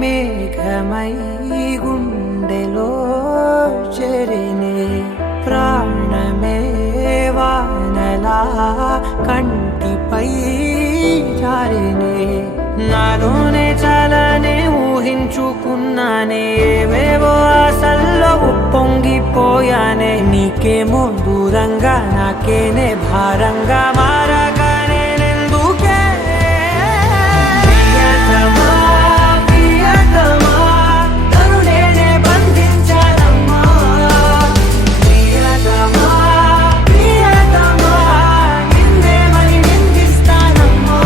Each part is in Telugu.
మేఘమై గుండెలో చెరినే ప్రాణమే వానలా కంటిపై జారినే నాలోనే చాలానే ఊహించుకున్నానే ఏవేవో ఆశల్లో ఉప్పొంగిపోయానే నీకేమో దూరంగా నాకేనే భారంగా మారగానే నెందుకే ప్రియతమా ప్రియతమా కరుణేనే బంధించాలమ్మా ప్రియతమా ప్రియతమా నిన్నే మరి నిందిస్తానమ్మా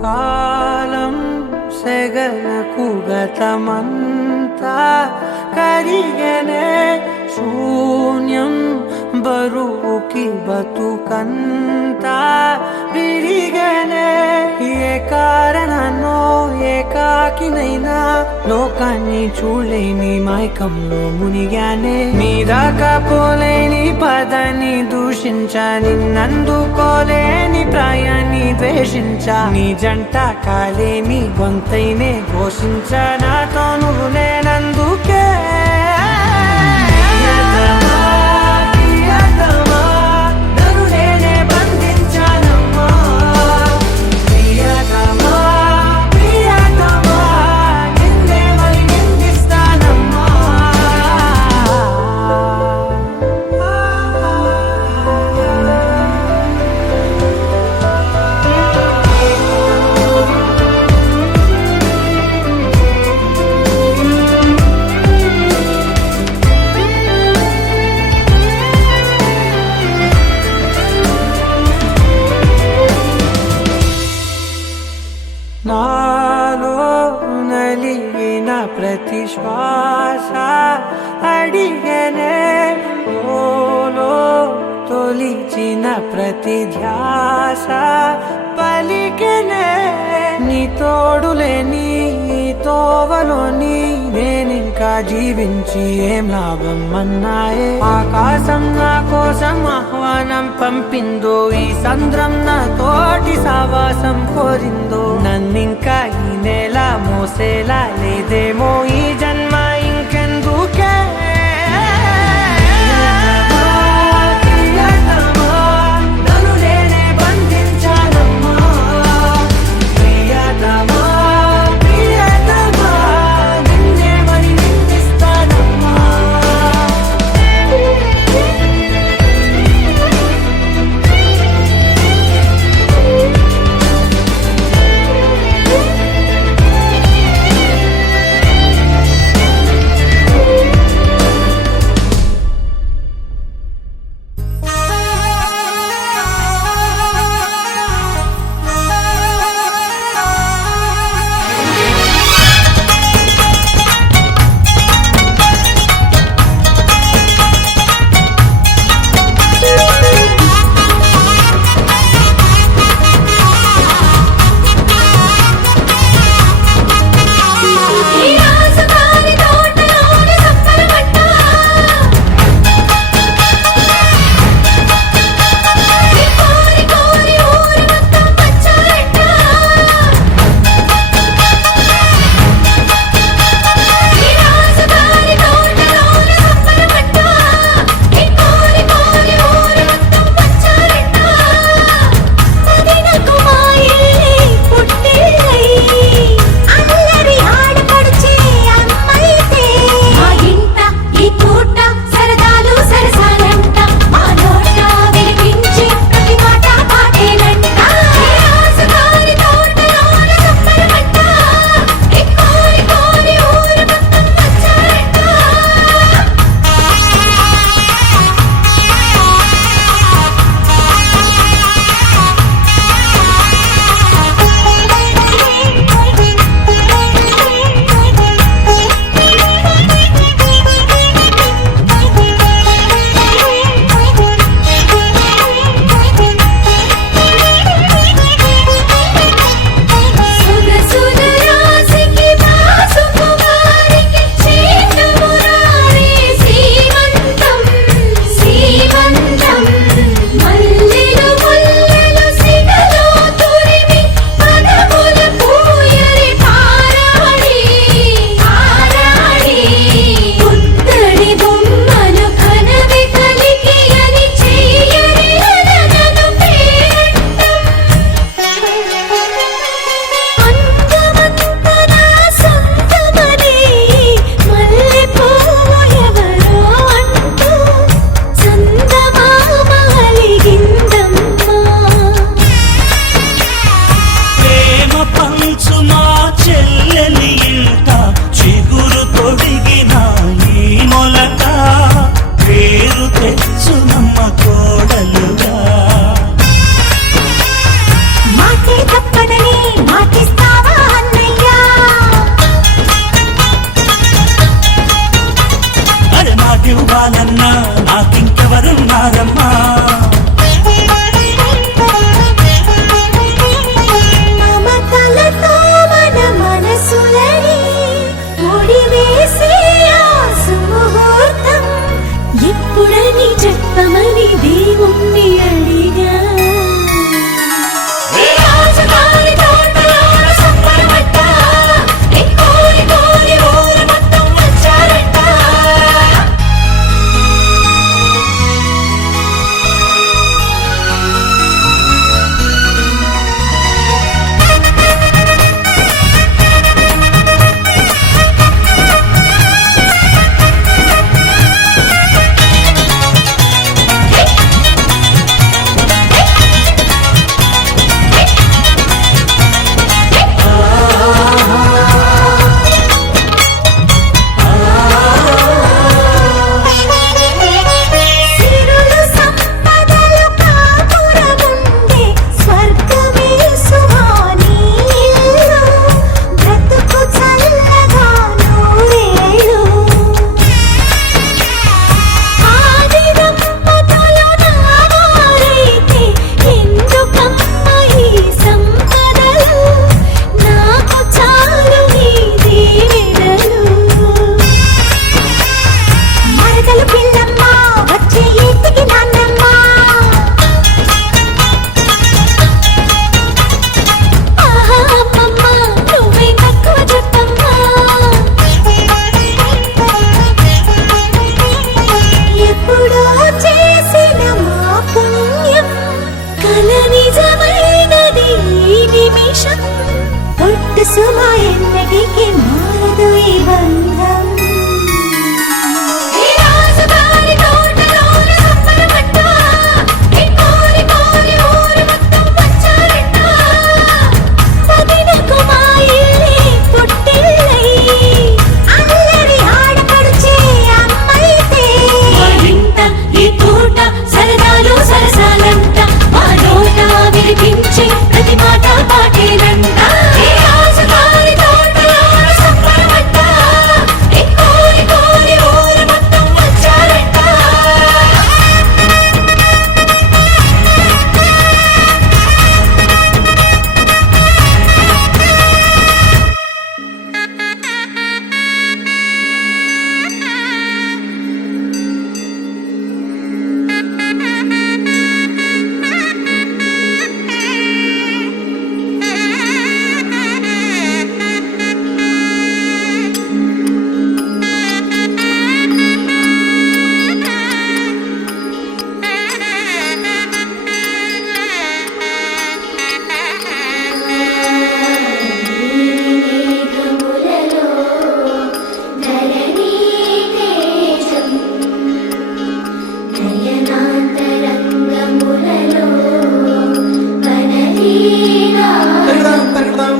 కాలం సెగలకు గతమంతా కరిగనే శూన్యం బరువుకి బతుకంతా విరిగనే ఏ కారణనో ఏకాకినైనా లోకాన్ని చూడలేని మైకంలో మునిగానే నీ దాకా పోలేని పదని దూషించా నిన్నందుకోలేని ప్రాయాన్ని ద్వేషించా నీ జంట కాలేని గొంతైనే ఘోషించా నాతో నువ్వు లేనందుకే నాలో నలిగిన ప్రతి శ్వాస అడిగనే ఓలో తొలిచిన ప్రతి ధ్యాస పలికనే నీ తోడులేని తోవలోని నేనింకా జీవించి ఏం లాభం అన్నాయే ఆకాశం నా కోసం ఆహ్వానం పంపిందో ఈ సంద్రం నా తోటి సావాసం కోరిందో నన్నింకా ఈ నెల మోసేలా లేదేమో ఈ జన్మ ఇంకెందుకే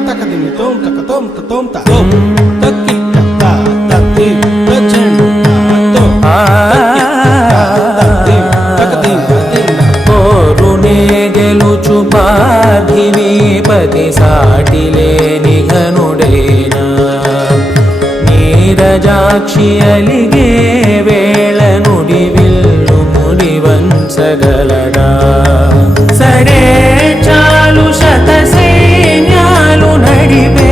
తకదిమి తోం తక తోం త తోం త తోం తక్కి త తత్తి తచెండు తోం తక్కి తకదిమి తకదిమి కోరునే గెలుచు పార్థివీపతి సాటిలేని ఘనుడేనా నీరజాక్షి అలిగే వేళ నుడి విల్లు ముడి వంచగలడా సరే చాలు శత సైన్యాలు నడిపే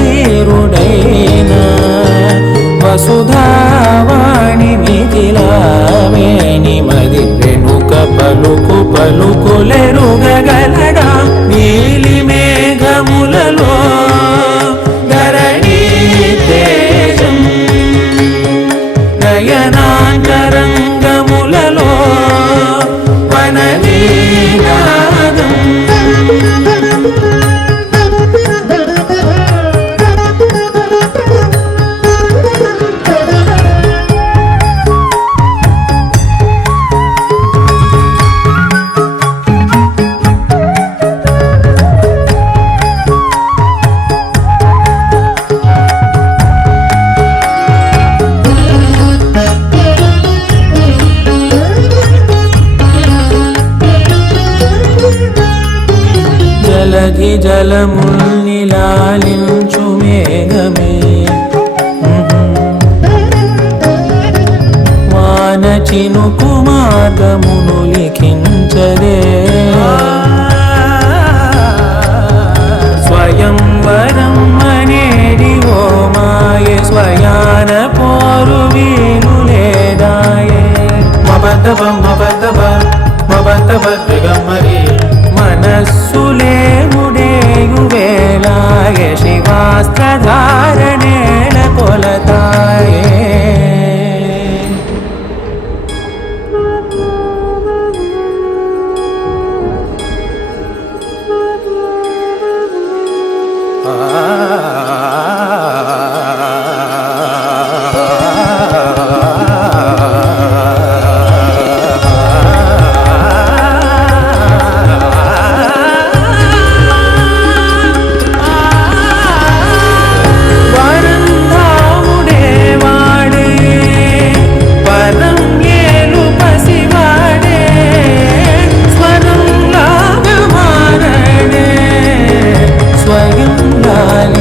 ధీరుడైనా వసుధావాణి మిథిలావేణి మది వెనుక పలుకు పలుకులెరుగగలడా నీలి మేఘములలో ధరణి తేజం నయనాంతరంగములలో వననీనాదం జలధి జలముల్ని లాలించు మేఘమే వాన చినుకు మార్గమును లిఖించదే స్వయం వరం అనేది ఓ మాయే స్వయాన పోరు వీలు లేదాయే మబద్దబ మబద్దబ మబద్దబ దిగమ్మరి మనస్సులే ముడేయు వేళాయ శివాస్త్రధారణేల కొలతాయే స్వయం లాలి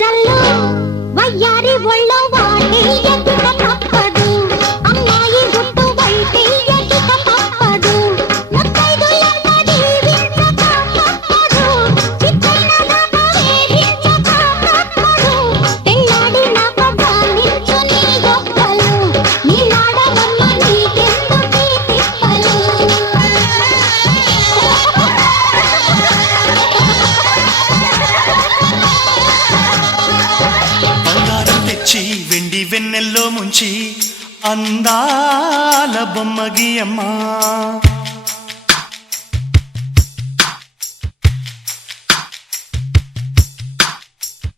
జల్లు వయ్యారి ఒళ్ళో వాటి ఎదుట తప్పదు అమ్మాయి గుట్టు బయటి ఎదుట తప్పదు ముత్తైదులన్న దీవించక తప్పదు చిత్తైన దాకా వేధించక తప్పదు పెళ్ళాడిన పగాలించు నీ గొప్పలు నీలాడవమ్మ నీకెందుకీ తిప్పలు బంగారం తెచ్చి వెండి వెన్నెల్లో ముంచి అందాల బొమ్మ గీయమ్మా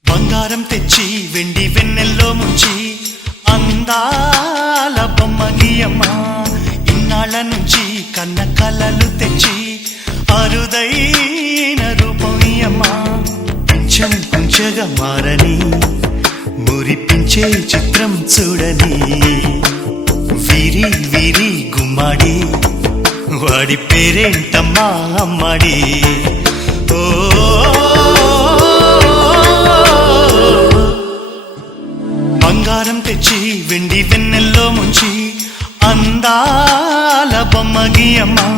బంగారం తెచ్చి వెండి వెన్నెల్లో ముంచి అందాల బొమ్మ గీయమ్మా ఇన్నాళ్ళ నుంచి కన్న కలలు తెచ్చి అరుదైన రూపం ఇయ్యమ్మా కొంచెం కొంచెగా మారని మురిపించే చిత్రం చూడని వీరి వీరి గుమ్మాడి వాడి పేరేంటమ్మా అమ్మాడి ఓ బంగారం తెచ్చి వెండి వెన్నెల్లో ముంచి అందాల బొమ్మ గీయమ్మా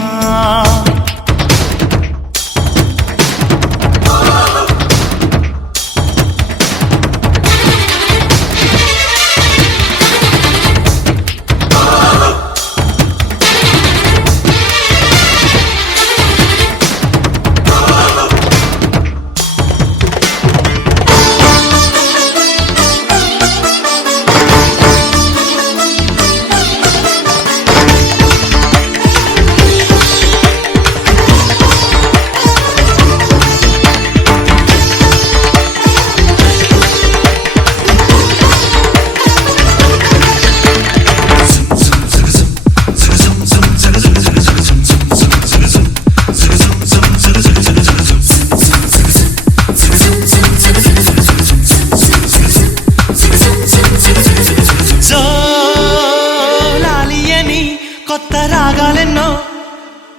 కొత్త రాగాలెన్నో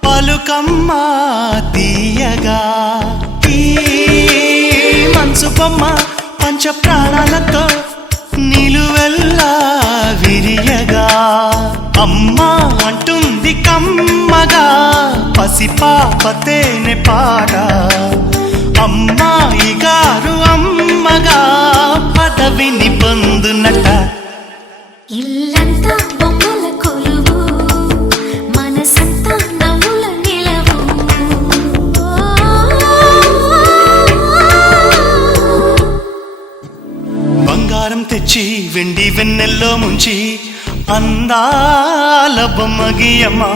పలుకమ్మ తీయగా ఈ మనసు బొమ్మ పంచ ప్రాణాలతో నిలువెల్లా విరియగా అమ్మా అంటుంది కమ్మగా పసిపాపతేనే పాట అమ్మాయి గారు అమ్మగా పదవిని పొందునట ఇల్లంతా బొమ్మల కొలువు మనసంతా నవ్వుల నిలవు బంగారం తెచ్చి వెండి వెన్నెల్లో ముంచి అందాల బొమ్మ గీయమ్మా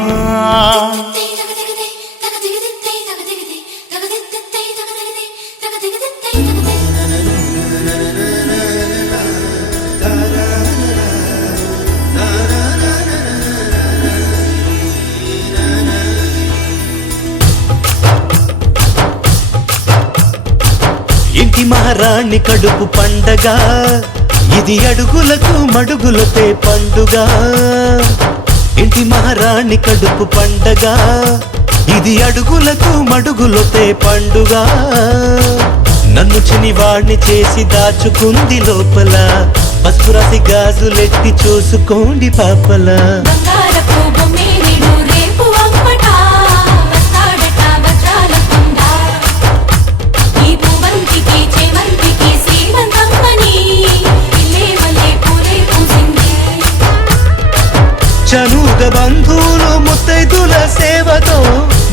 ఇంటి మహారాణి కడుపు పండగ ఇది అడుగులకు మడుగులతే పండుగ ఇంటి మహారాణి కడుపు పండగ ఇది అడుగులకు మడుగులతే పండుగ నన్ను చినివాణ్ణి చేసి దాచుకుంది లోపల పసుపు రాసి గాజులెట్టి చూసుకోండి పాపల చనుగ బంధువులు ముత్తైదుల సేవతో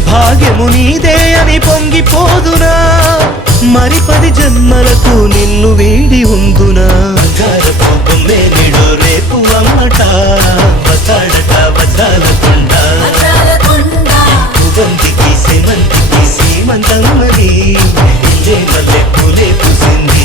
భాగ్యము నీదే అని పొంగిపోదునా మరి 10 జన్మలకు నిన్ను వీడి ఉందునా బంగారపు బొమ్మే నిడు రేపు అమ్మట వస్తాడట వద్దాలకుండా బంతికి సేమంతికి సీమంతమ్మది ఇల్లే మల్లె పూలే పూసింది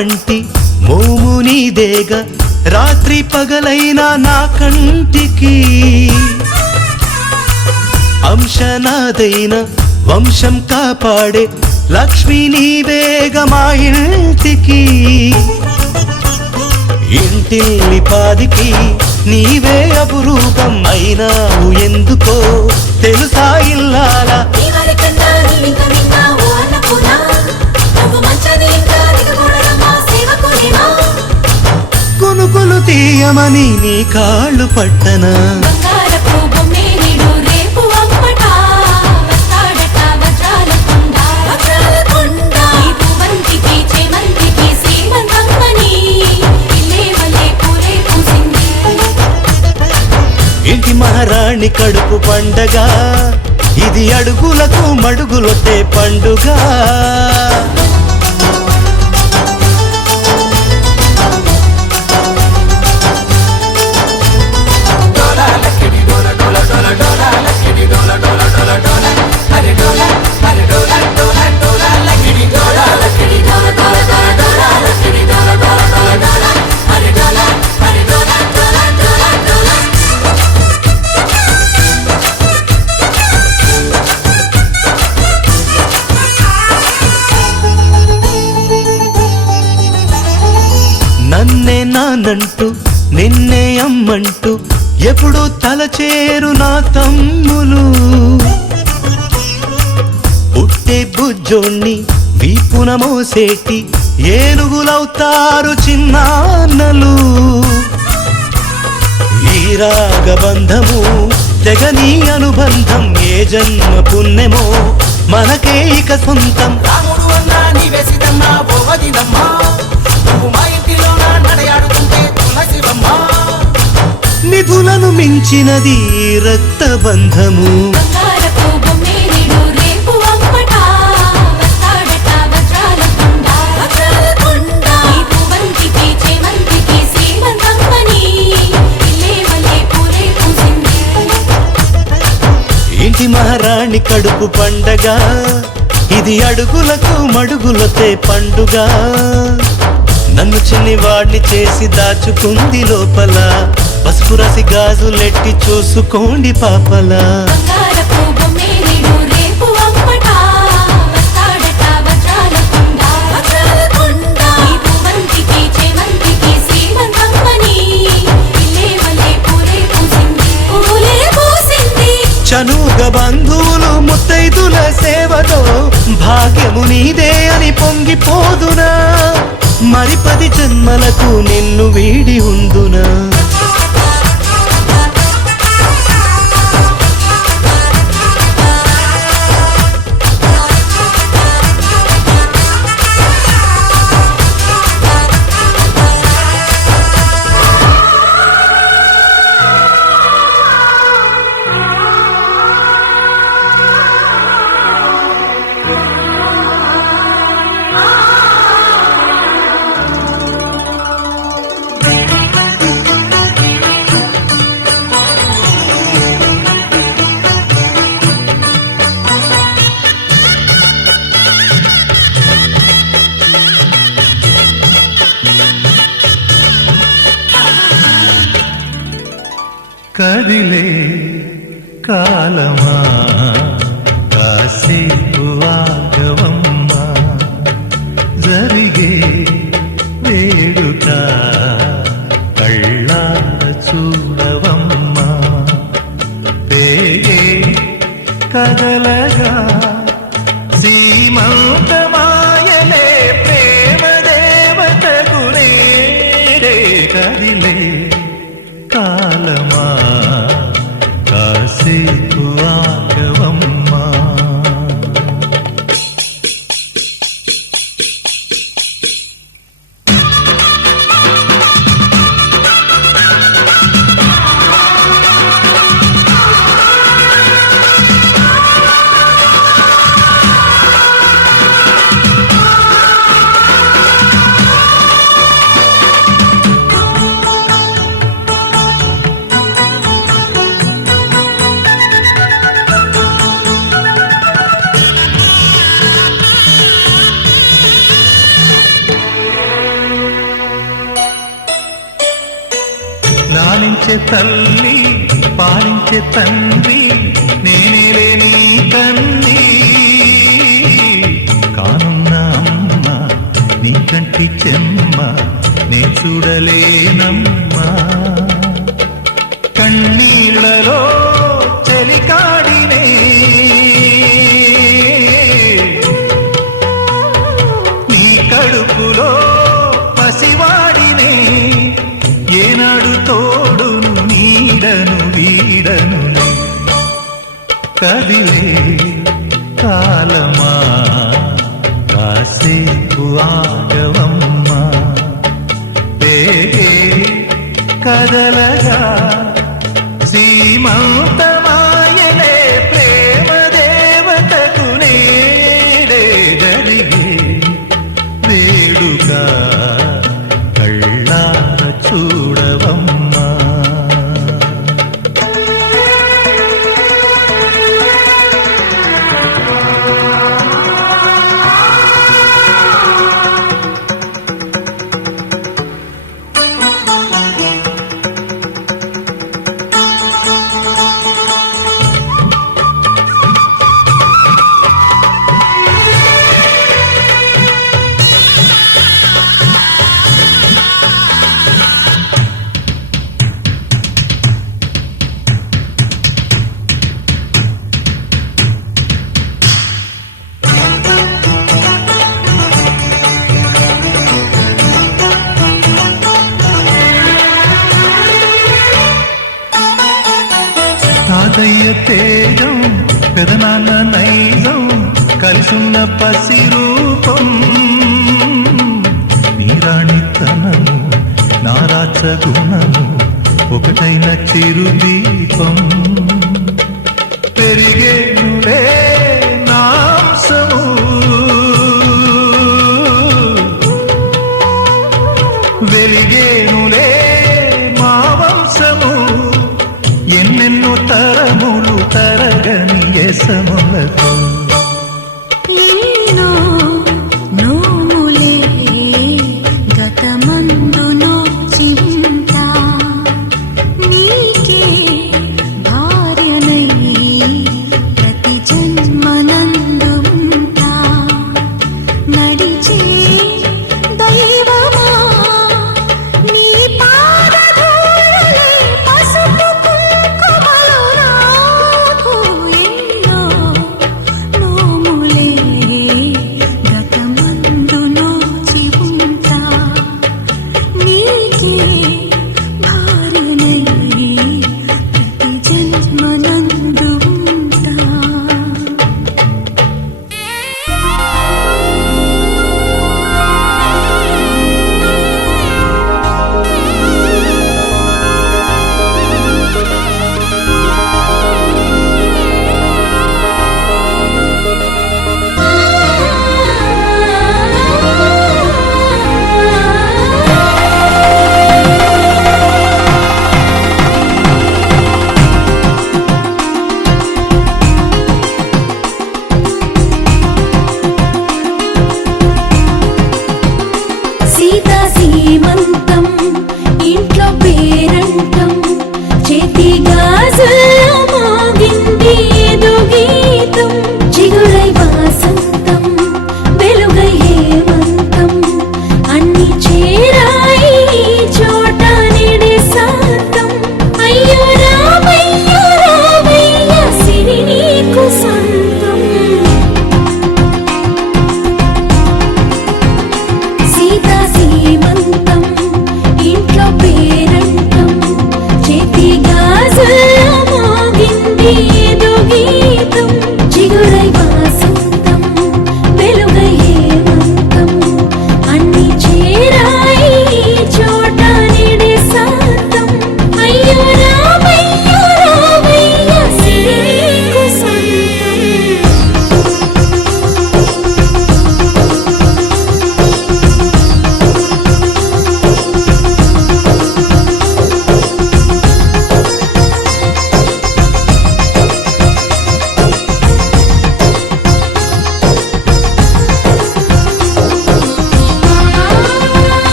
వంటి మోము నీదేగ రాత్రి పగలైనా నా కంటికి అంశనాదైన వంశం కాపాడే లక్ష్మి నీవేగ మా ఇంటికి ఇంటిల్లి పాదికి నీవే అపురూపం అయినావు ఎందుకో తెలుసా ఇల్లాల కొనుకొలు తీయమని నీ కాళ్ళు పట్టనా ఇంటి మహారాణి కడుపు పండగ ఇది అడుగులకు మడుగులొట్టే పండుగ నన్నే నానంటూ నిన్నే అమ్మంటూ ఎప్పుడు తలచేరు నా తమ్ములు పుట్టే బుజ్జోణ్ణి వీపున మోసేటి ఏనుగులవుతారు చిన్నాన్నలు ఈ రాగబంధము తెగని అనుబంధం ఏ జన్మ పుణ్యమో మనకే ఇక సొంతం రాముడు అన్నా నీవే సీతమ్మ పోవదినమ్మా మా ఇంటిలోన నడయాడుతుంటే తులసివమ్మ నిధులను మించినది రక్తబంధము ఇంటి మహారాణి కడుపు పండగ ఇది అడుగులకు మడుగులతే పండుగ నన్ను చిన్నివాడిని చేసి దాచుకుంది లోపల పసుపు రసి గాజులెట్టి చూసుకోండి పాపలా చనుగ బంధువులు ముత్తైదుల సేవతో భాగ్యము నీదే అని పొంగిపోదునా మరి 10 జన్మలకు నిన్ను వీడి ఉందునా కదిలే కాలమా కాసేపు ఆగవమ్మా జరిగే వేడుక కళ్ళార చూడవమ్మా పేగే కదలగా సీమంతమాయలే ప్రేమ దేవతకు నేడే కదిలే కాలమా కాసేపు ఆగవమ్మా తల్లి పాలించే తండ్రి నేనేలే నీ కన్ని కానున్న అమ్మ నీ కంటి చెమ్మ నే చూడలేనమ్మా కన్నీళ్లలో చలికాడినే నీ కడుపులో పసివాడినే ఏనాడు తోడును నీడను వీడను కదిలే కాలమా కాసేపు ఆగవమ్మా వేగే కదలగా సీమంతమాయలే ప్రేమ దేవతకు నేడే జరిగే వేడుక కళ్ళార చూడవమ్మా తాతయ్య తేజం పెదనాన్న నైజం కలిసున్న పసి రూపం నీరాణితనము నారాచ గుణము ఒకటైన చిరుదీపం పెరిగేనులే నాంసము వెలిగేనులే మా వంశము ఎన్నెన్నో తరములు తరగని యసములతో ఎన్నో నోములే గతమందు నోచింత నీకే భార్యనై ప్రతి జన్మనందు ఉంటా నడిచే దైవమా నీ పాదధూళిలే పసుపు కుంకుమలు నాకు ఎన్నో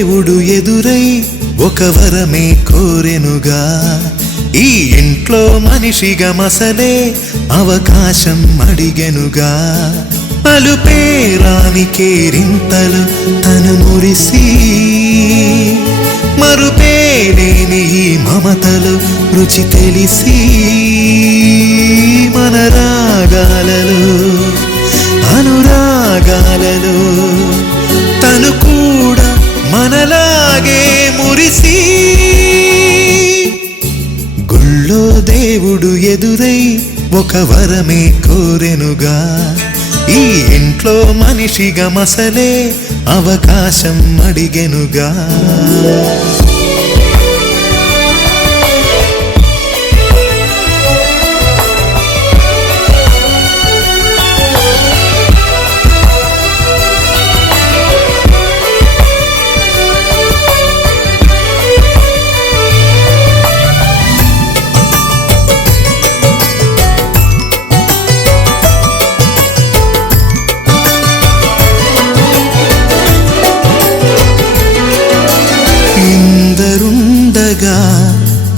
దేవుడు ఎదురై ఒక వరమే కోరెనుగా ఈ ఇంట్లో మనిషిగా మసలే అవకాశం అడిగెనుగా అలుపేరాని కేరింతలు తను మురిసి మరుపేలేని ఈ మమతలు రుచి తెలిసి మన రాగాలలో అనురాగాలలో తను కూడా మనలాగే మురిసి గుళ్ళో దేవుడు ఎదురై ఒక వరమే కోరెనుగా ఈ ఇంట్లో మనిషిగా మసలే అవకాశం అడిగెనుగా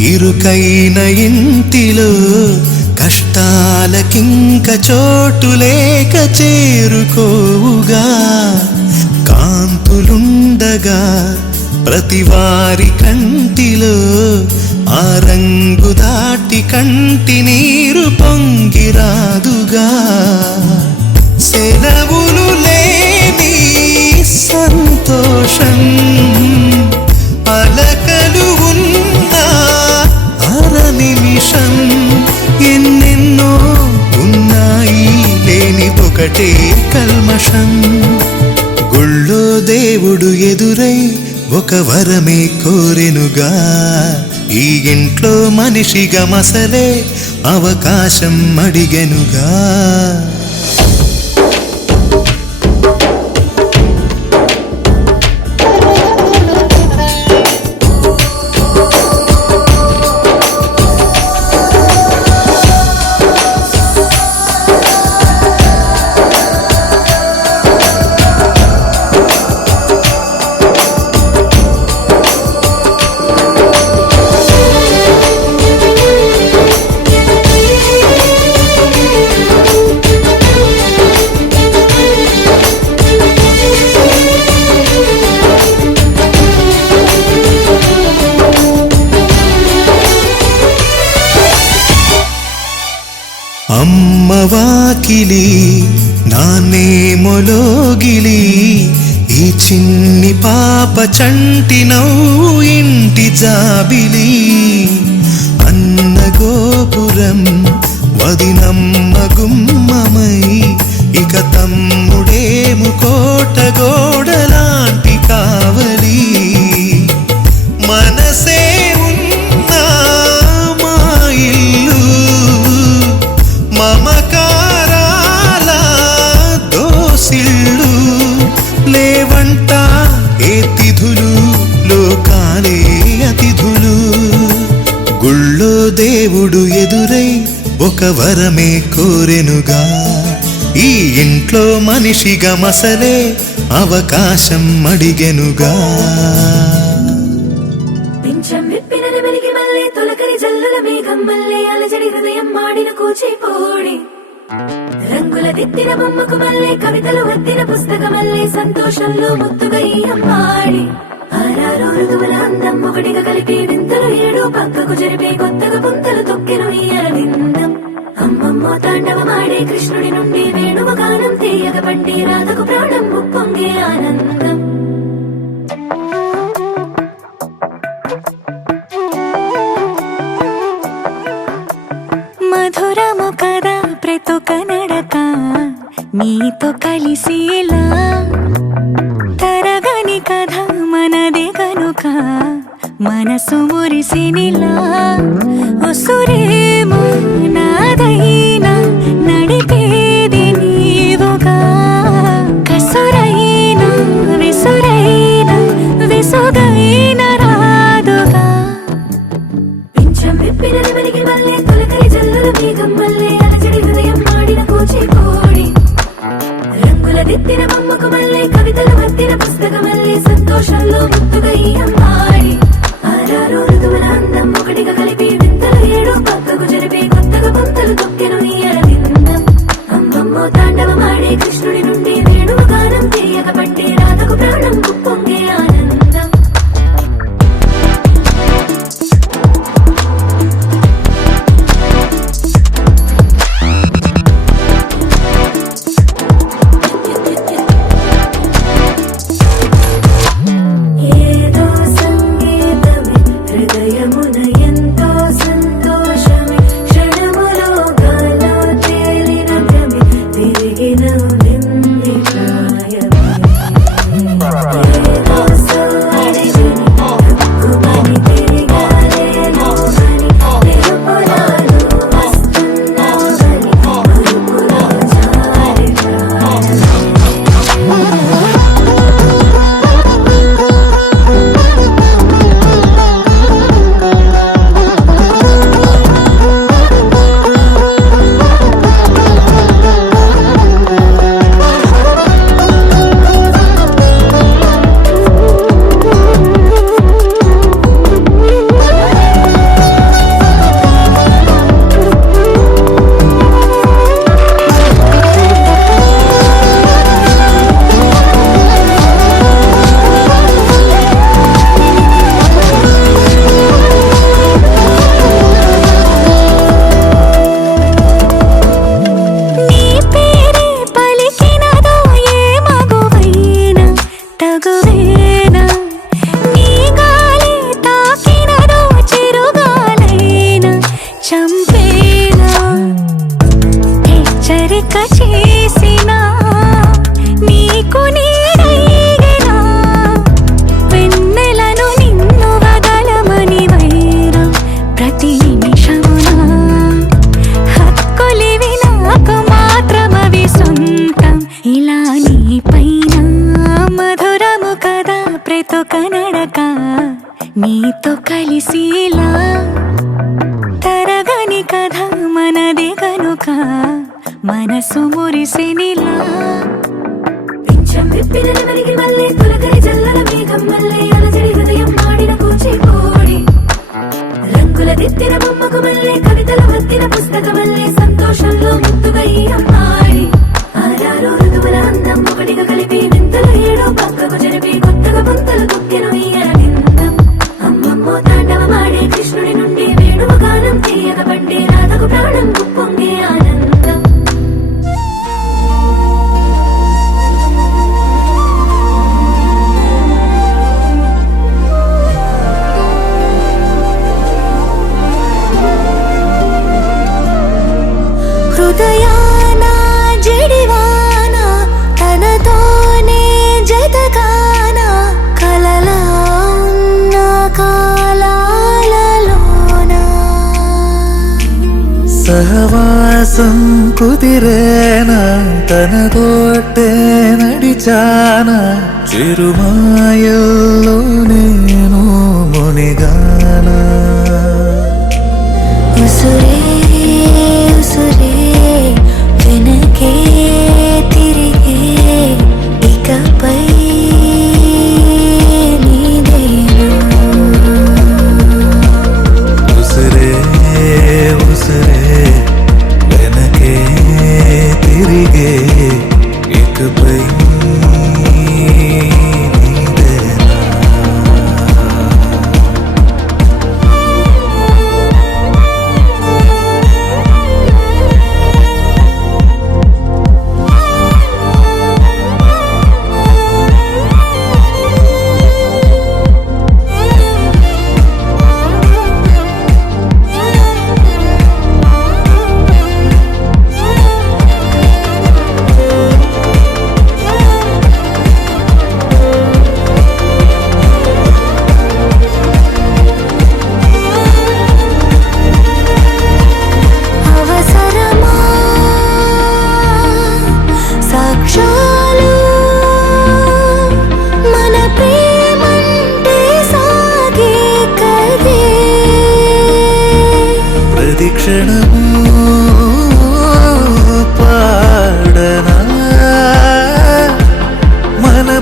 ఇరుకైన ఇంటిలో కష్టాలకింక చోటు లేక చేరుకోవుగా కాంతులుండగా ప్రతివారి కంటిలో ఆ రంగు దాటి కంటి నీరు పొంగిరాదుగా సెలవులు లేని సంతోషం అలకలు ఉన్నా అర నిమిషం ఎన్నెన్నో ఉన్నాయి లేని ఒకటే కల్మషం గుళ్ళో దేవుడు ఎదురై ఒక వరమే కోరెనుగా ఈ ఇంట్లో మనిషిగా మసలే అవకాశం అడిగెనుగా అమ్మవాకిలి నాన్నే మొలోగిలి ఈ చిన్ని పాప చంటి నవ్వు ఇంటి జాబిలి అన్న గోపురం వదినమ్మ గుమ్మమై ఇక తమ్ముడేము కోట గోడలాంటి కావలి మనసే ఉన్నా మా ఇల్లు మమకారాల దోసిళ్ళు లేవంట ఏ తిథులు లోకాలే అతిథులు గుళ్ళో దేవుడు ఎదురై ఒక వరమే కోరెనుగా ఈ ఇంట్లో మనిషిగా మసలే అవకాశం అడిగెనుగా తొలకరి జల్లుల మేఘం మల్లే అలజడి హృదయం మాడిన కూచిపూడి రంగుల దిద్దిన బొమ్మకు మల్లే కవితలు వద్దిన పుస్తకమల్లే సంతోషంలో ముద్దుగా ఈ అమ్మాడి ఆరారు ఋతువుల అందం ఒకటిగా కలిపి వింతలు ఏడు పక్కకు జరిపే కొత్తగా పుంతలు తొక్కెను ఈ అరవిందం అమ్మమ్మో తాండవమాడే కృష్ణుడి నుండి వేణువ గానం తీయగ పండి రాధకు ప్రాణం ఉప్పొంగే ఆనందం మధురము కదా ప్రతొక నడక నీతో కలిసేలా తరగని కథ మనదే కనుక మనసు మురిసినిలా ఉసురేమో నాదైనా నడిపేది నీవుగా కసురైనా విసురైనా విసుగైన రాదుగా పింఛం విప్పిన వెలిగి మల్లే తొలకరి జల్లుల మేఘం మల్లే అలజడి హృదయం మాడిన కూచిపూడి రంగుల దిద్దిన బొమ్మకు మల్లే కవితలు వద్దిన పుస్తకమల్లే సంతోషంలో ముద్దుగా ఈ అమ్మాడి ఆరారు ఋతువుల అందం ఒకటిగా కలిపి వింతలు ఏడు పక్కకు జరిపి కొత్తగా పంతలు తొక్కెను ఈ అరవిందం అమ్మమ్మో తాండవమాడే కృష్ణుడి నుండి వేణువ గానం తీయక పట్టి రాధకు ప్రాణం కుప్పొంగే ఆనందం ఏదో సంగీతమే హృదయమున ఎంతో సంతోషమే క్షణములో గాలో తేలిన భ్రమే తిరిగిన వింది ప్రాయమే ఏదో సోడి విని తక్కువని తిరిగాలేను అని నిలుపులాను వస్తున్నావని మరుపులో జారి ప్రాయమే నీ పేరే పలికినదో ఏ మగువైనా తగువేనా నీ గాలి తాకినదో చిరుగాలైనా చంపేనా హెచ్చరిక చేసినా నీకు నీడైనా వెన్నెలను నిన్ను వదలమని వైరం ప్రతి నిమిషమునా హక్కులివి నాకు మాత్రమవి సొంతం ఇలా నీ పైన మధురము కదా ప్రతొక నడక నీతో కలిసిలా తరగని కథ మనది కనుక మనసు మురిసినిలా పింఛం విప్పిన నెమలికి మళ్ళీ తొలకరి జల్లల మేఘం మళ్ళీ అలజడి హృదయం మాడిన కూచిపూడి రంగుల దిద్దిన బొమ్మకు మళ్ళీ కవితలు వద్దిన పుస్తకమల్లే సంతోషంలో ముద్దుగా ఈ అమ్మాడి ఆరారు ఋతువుల అందం ఒకటిగా కలిపి వింతలు ఏడు పక్కకు జరిపి కొత్తగా పంతలు తొక్కెను ఈ అరవిందం అమ్మమ్మో తాండవమాడే కృష్ణుడి నుండి వేణువ గానం తీయక పట్టి రాధకు ప్రాణం కుప్పొంగే ఆనందం హృదయాన జడివాన తనతోనే జతగాన కలలా ఉన్న కాలాలలోన సహవాసం కుదిరేనా తనతోటే నడిచానా చిరుమాయల్లో నేను మునిగానా ఉసురే ఉసురే వెనకే తిరిగే ఇకపై నీదేనా ఉసిరే ఉసిరే వెనకే తిరిగే ఇకపై నీదేనా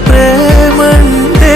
ప్రేమంటే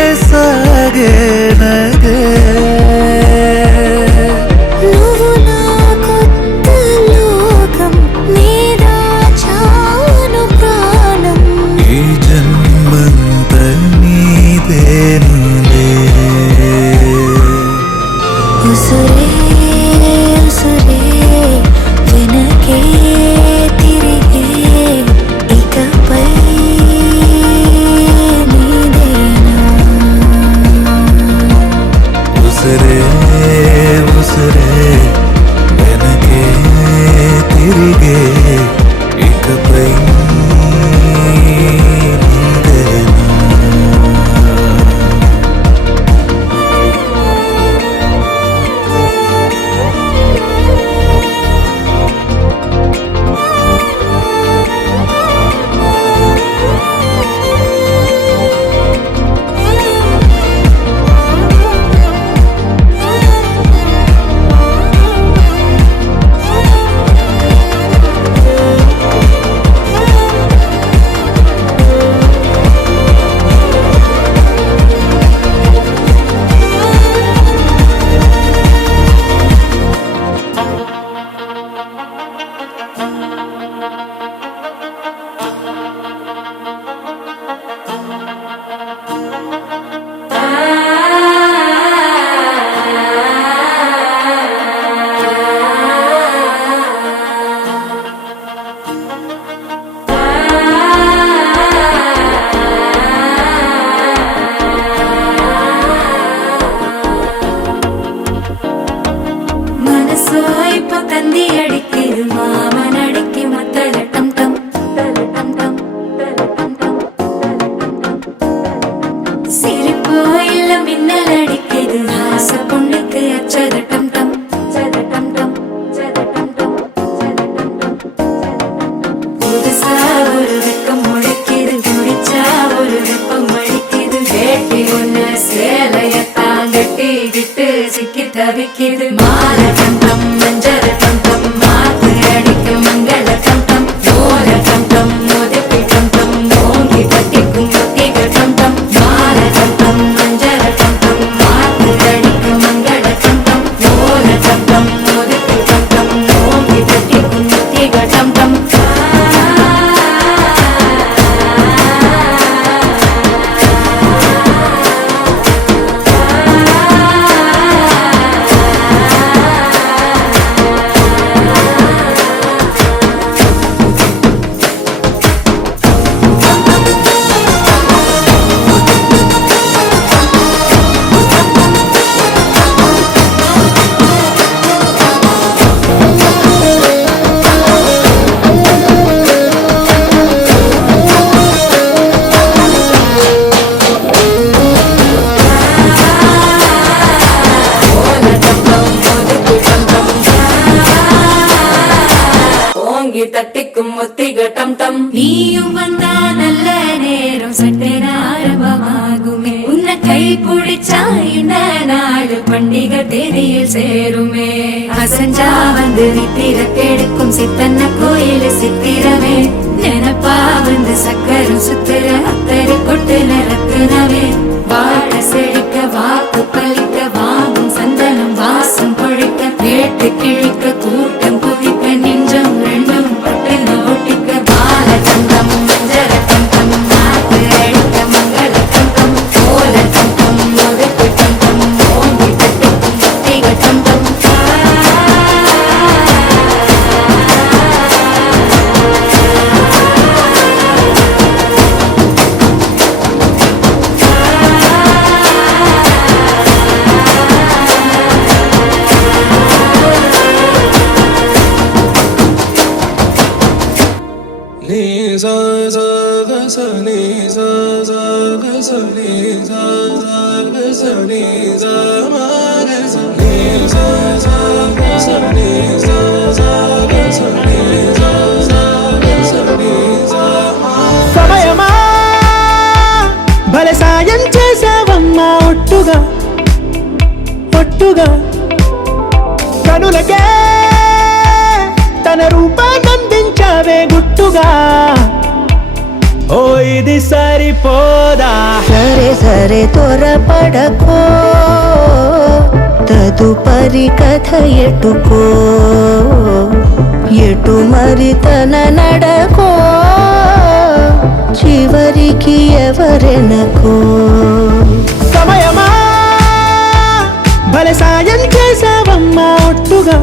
புதுசா ஒரு வெக்கம் முளைக்குது குடிச்சா ஒரு வெப்பம் அடிக்குது வேட்டி ஒண்ணு சேலையத்தான் கட்டிக்கிட்டு சிக்கி தவிக்குது மாற கண்டம் மஞ்சள் கண்டம் மாத்து அடிக்க மங்கள கண்டம் ஓர கண்டம் முதுப்பி கண்டம் ஓங்கி கட்டிக்கும் முத்திக கண்டம் மாற கண்டம் மஞ்சள் கண்டம் மாத்து அடிக்க மங்கள கண்டம் ஓர கண்டம் முதுப்பி கண்டம் ஓங்கி கட்டிக்கும் முத்திக கண்டம் தட்டிக்கும் முத்திக டம் டம் நீயும் வந்தா நல்ல நேரம் சட்டென ஆரம்பமாகுமே உன்னை கை பிடிச்சா இந்த நாடு பண்டிகை தேதியில் சேருமே அசஞ்சா வந்து நித்திர கெடுக்கும் சித்தன்ன கோயில் சித்திரமே நினப்பா வந்து சக்கரம் சுத்துற அத்தரு கொட்டு நிறக்குனவே வாழ செழிக்க வாக்கு பலிக்க வாங்கும் சந்தனம் வாசம் பொழிக்க கேட்டு கிழிக்க கூட்டம் குவிக்க நெஞ்சம் ரெண்டும் பட்டுன ஒட்டிக்க பால கண்டம் மஞ்சர கண்டம் நாக்கு அடிக்க மங்கள கண்டம் கோல கண்டம் முதுக்கு கண்டம் ஓங்கி கட்டிக்கும் முத்திக கண்டம் ni sa sa ga sa ni sa sa ga sa ni sa sa ga sa ni sa ma ga sa ni sa sa ga sa ni sa sa ga sa ni sa sa ga sa ni sa సమయమా భలే సాయం చేసావమ్మా ఒట్టుగా ఒట్టుగా కనులకే తన రూపాన్నందించావే గుట్టుగా ఓ ఇది సరిపోదా సరే సరే త్వరపడకో తదుపరి కథ ఎటుకో ఎటు మరి తన నడకో చివరికి ఎవరెనకో సమయమా భలే సాయం చేసావమ్మా ఒట్టుగా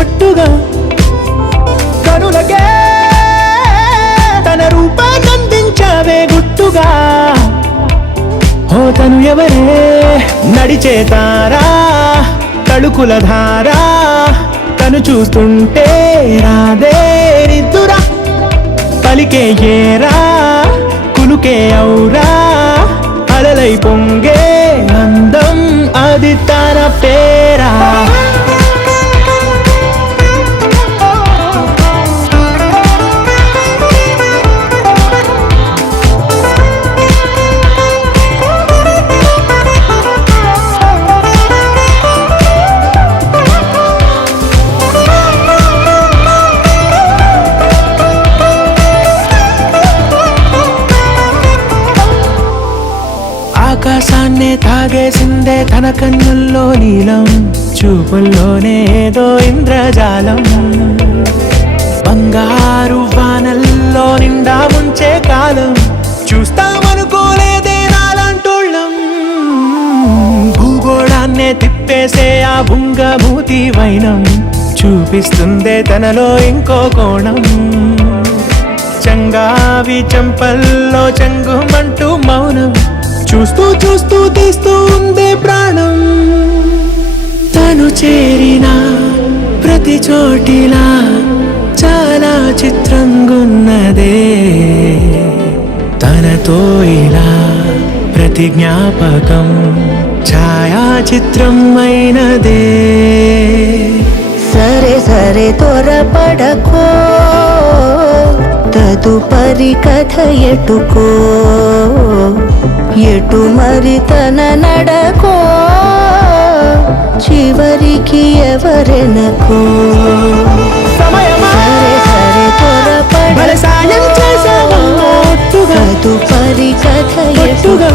ఒట్టుగా కనులకే తన రూపాన్నందించావే గుట్టుగా ఓ తను ఎవరే నడిచే తారా తళుకుల ధారా తను చూస్తుంటే రాదే నిద్దురా పలికే ఏరా కులుకే ఔరా అలలై పొంగే అందం అది తన పేరా ఆకాశాన్నే తాగేసిందే తన కన్నుల్లో నీలం చూపుల్లోనే ఏదో ఇంద్రజాలం బంగారు వానల్లో నిండా ముంచే కాలం చూస్తామనుకోలేదే నాలాంటోళ్ళం భూగోళాన్నే తిప్పేసే ఆ బుంగమూతి వైనం చూపిస్తుందే తనలో ఇంకో కోణం చంగావి చెంపల్లో చెంగుమంటూ మౌనం చూస్తూ చూస్తూ తీస్తూ ఉందే ప్రాణం తను చేరిన ప్రతి చోటిలా చాలా చిత్రంగున్నదే తనతో ఇలా ప్రతి జ్ఞాపకం ఛాయాచిత్రం అయినదే సరే సరే త్వరపడకో తదుపరి కథ ఎటుకో ఎటు మరి తన నడకో చివరికి ఎవరెనకో సరే సరే త్వరపడ సాయం చేసావమ్మా ఒట్టుగా తదుపరి కథ ఒట్టుగా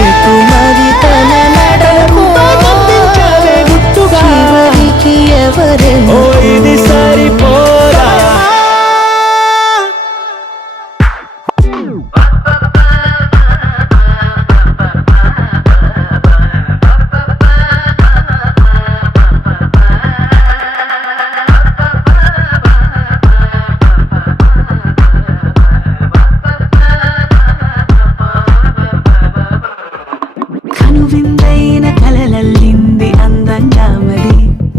ఎటు మరి తన నడకో పంపించావే గుట్టుగా చివరికి ఓ ఎవరెనకో ఇది సరిపోరా కనువిందైన కలలల్లింది అందంగా మరి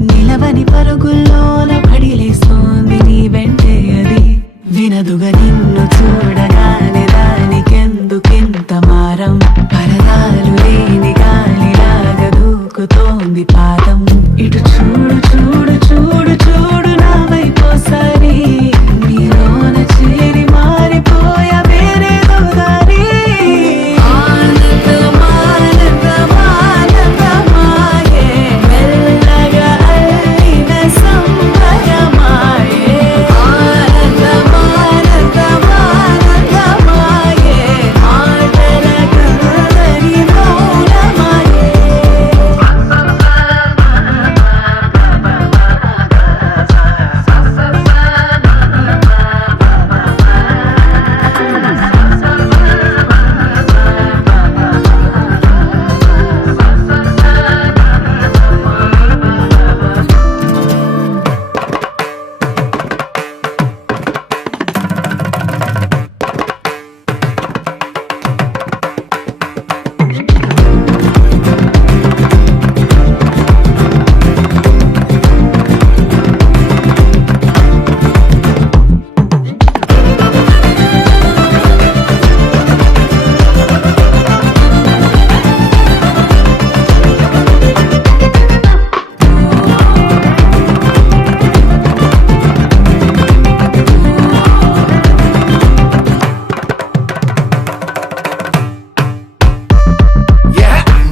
నిలవని పరుగుల్లోన పడిలేస్తోంది నీ వెంటే అది వినదుగా నిన్ను చూడగానే దానికెందుకింత మారం పరదాలు లేని గాలిలాగా దూకుతోంది పాదం ఇటు చూడు చూడు చూడు చూడు నా వైపోసారి నీలోన చేరి మారిపోయా వేరేదో దారి ఆనందమానందమానందమాయే మెల్లగా అల్లిన సంబరమాయే ఆనందమానందమానందమాయే మాటల కథని మౌనమాయే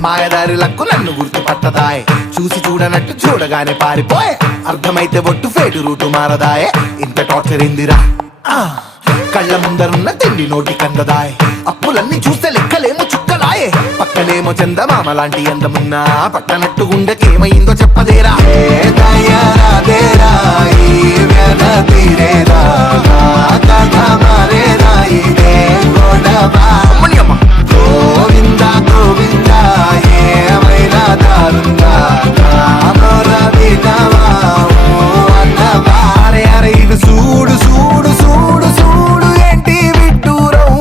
మాయదారులకు నన్ను గుర్తుపట్టదాయే చూసి చూడనట్టు చూడగానే పారిపోయే అర్థమైతే ఒట్టు ఫేటు రూటు మారదాయే ఇంత టార్చర్ ఇందిరా కళ్ళ ముందరున్న తిండి నోటి కందదాయే అప్పులన్నీ చూస్తే లెక్కలేమో చుక్కలాయే పక్కనేమో చందమామ లాంటి అందమున్నా పట్టనట్టు గుండెకేమైందో చెప్పదేరా గోవింద గోవింద ఏమైనా దారుందా అరే అరే ఇది చూడు చూడు చూడు చూడు ఏంటి విడ్డూరం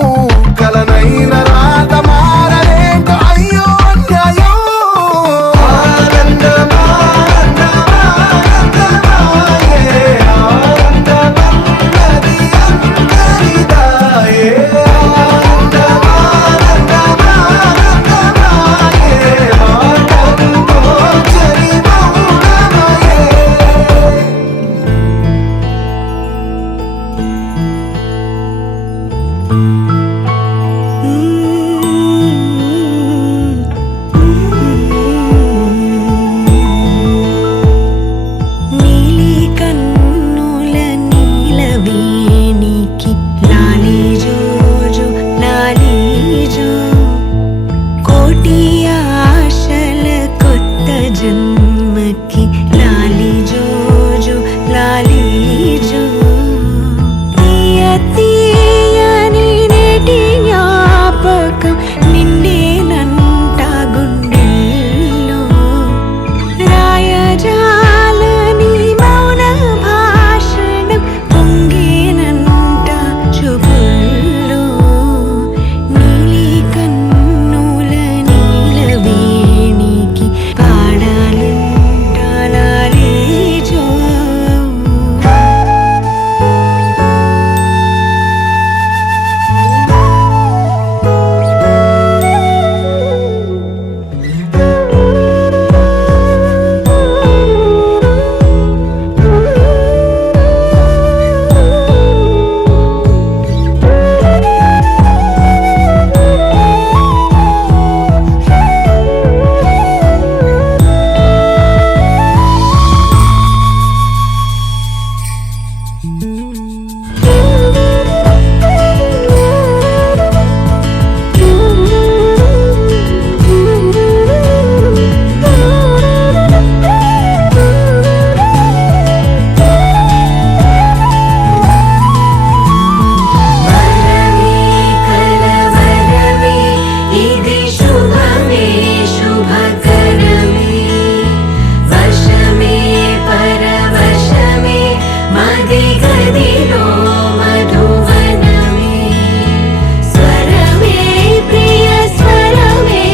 కలనైన రాత మారలేంటో అయ్యో అన్యాయం ఆనందమానందమానందమాయే ఇది శుభమే శుభకరమే వశమే పరవశమే మది గదిలో మధువనమే స్వరమే ప్రియ స్వరమే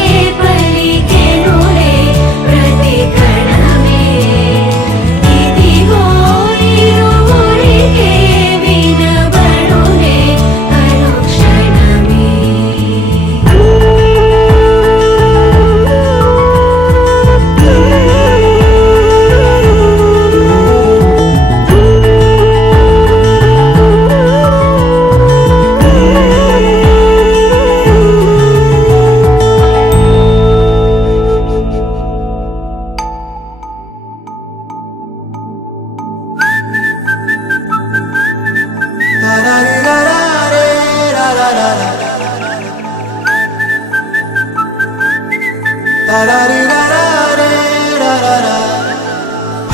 పలికెనులే ప్రతి కణమే ఇదిగో ఇరువురికే వినబడులే అనుక్షణమే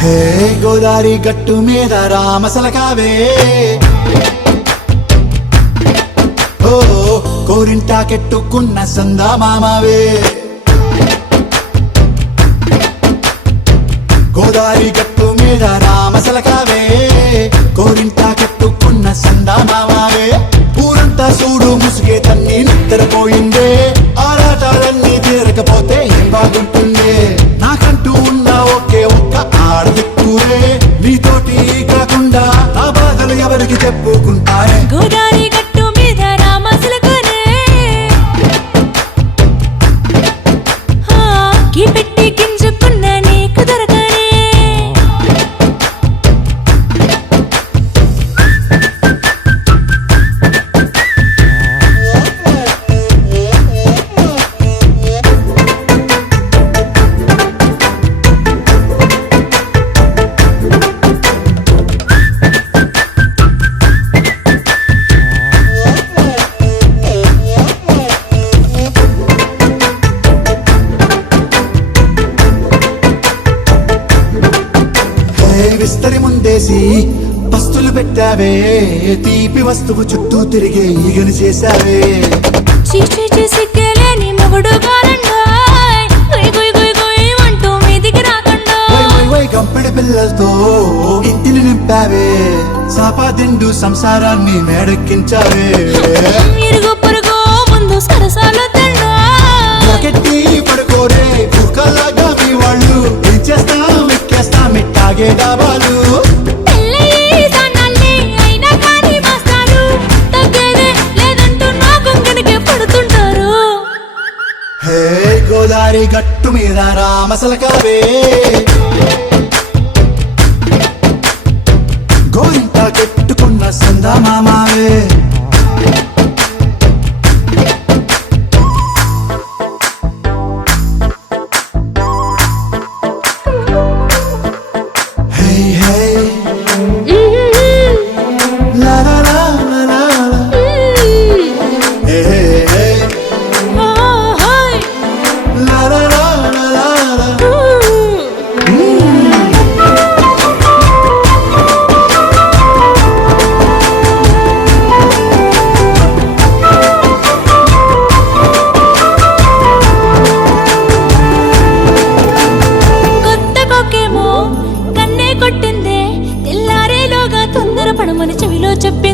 హే గోదారి గట్టు మీద రామసలకావే ఓ కోరింటాకెట్టుకున్న సందా మామావే గోదారి గట్టు మీద రామసలకావే కోరింటాకెట్టుకున్న సందా మామావే ఊరంతా చూడు ముసుగే తన్ని నిద్రపోయిందే ఆరాటాలన్నీ తీరకపోతే ఏం బాగుంటుందే నాకంటూ ఉన్న ఒకే ఒక్క ఆడదిక్కురే నీతోటి కాకుండా నా బాధలు ఎవరికి చెప్పుకుంటారే గోదారి గట్టు మీద రామసలకనే కి పెట్టి గింజుకున్న నీకు దొరకనే విస్తరి ముందేసి పస్తులు పెట్టావే తీపి వస్తువు చుట్టూ తిరిగే ఈగను చేశావే చీచీ సిగ్గలేని మొగుడు కారండాయ్ గుయ్ గుయ్ గుయ్ గుయ్ అంటూ మీదికి రాకుండా వై గంపెడి పిల్లలతో ఇంటిని నింపావే సాపాదిండు సంసారాన్ని మేడెక్కించావే ఇరుగు పొరుగు ముందు సరసాలు తండా నాకెట్టి పడుకోరే కుక్కలాగా మీ వాళ్ళు ఏం చేస్తాం ఎక్కేస్తాం ఇట్టాగే డాబాలు పెళ్ళయి దానాల్ని అయినా కానీ మాస్తారు తగ్గేదే లేదంటూ నా కొంగడికే పడుతుంటారు హే గోదారి గట్టు మీద రామసలకావే గోరింట కెట్టుకున్న సందా మామావే Hey, hey, la la la la la la. Hey, hey, hey, la la la la la la. కొత్త కొక్కేమో కన్నే కొట్టిందే తెల్లారేలోగా తొందరపడమని చెవిలో చెప్పి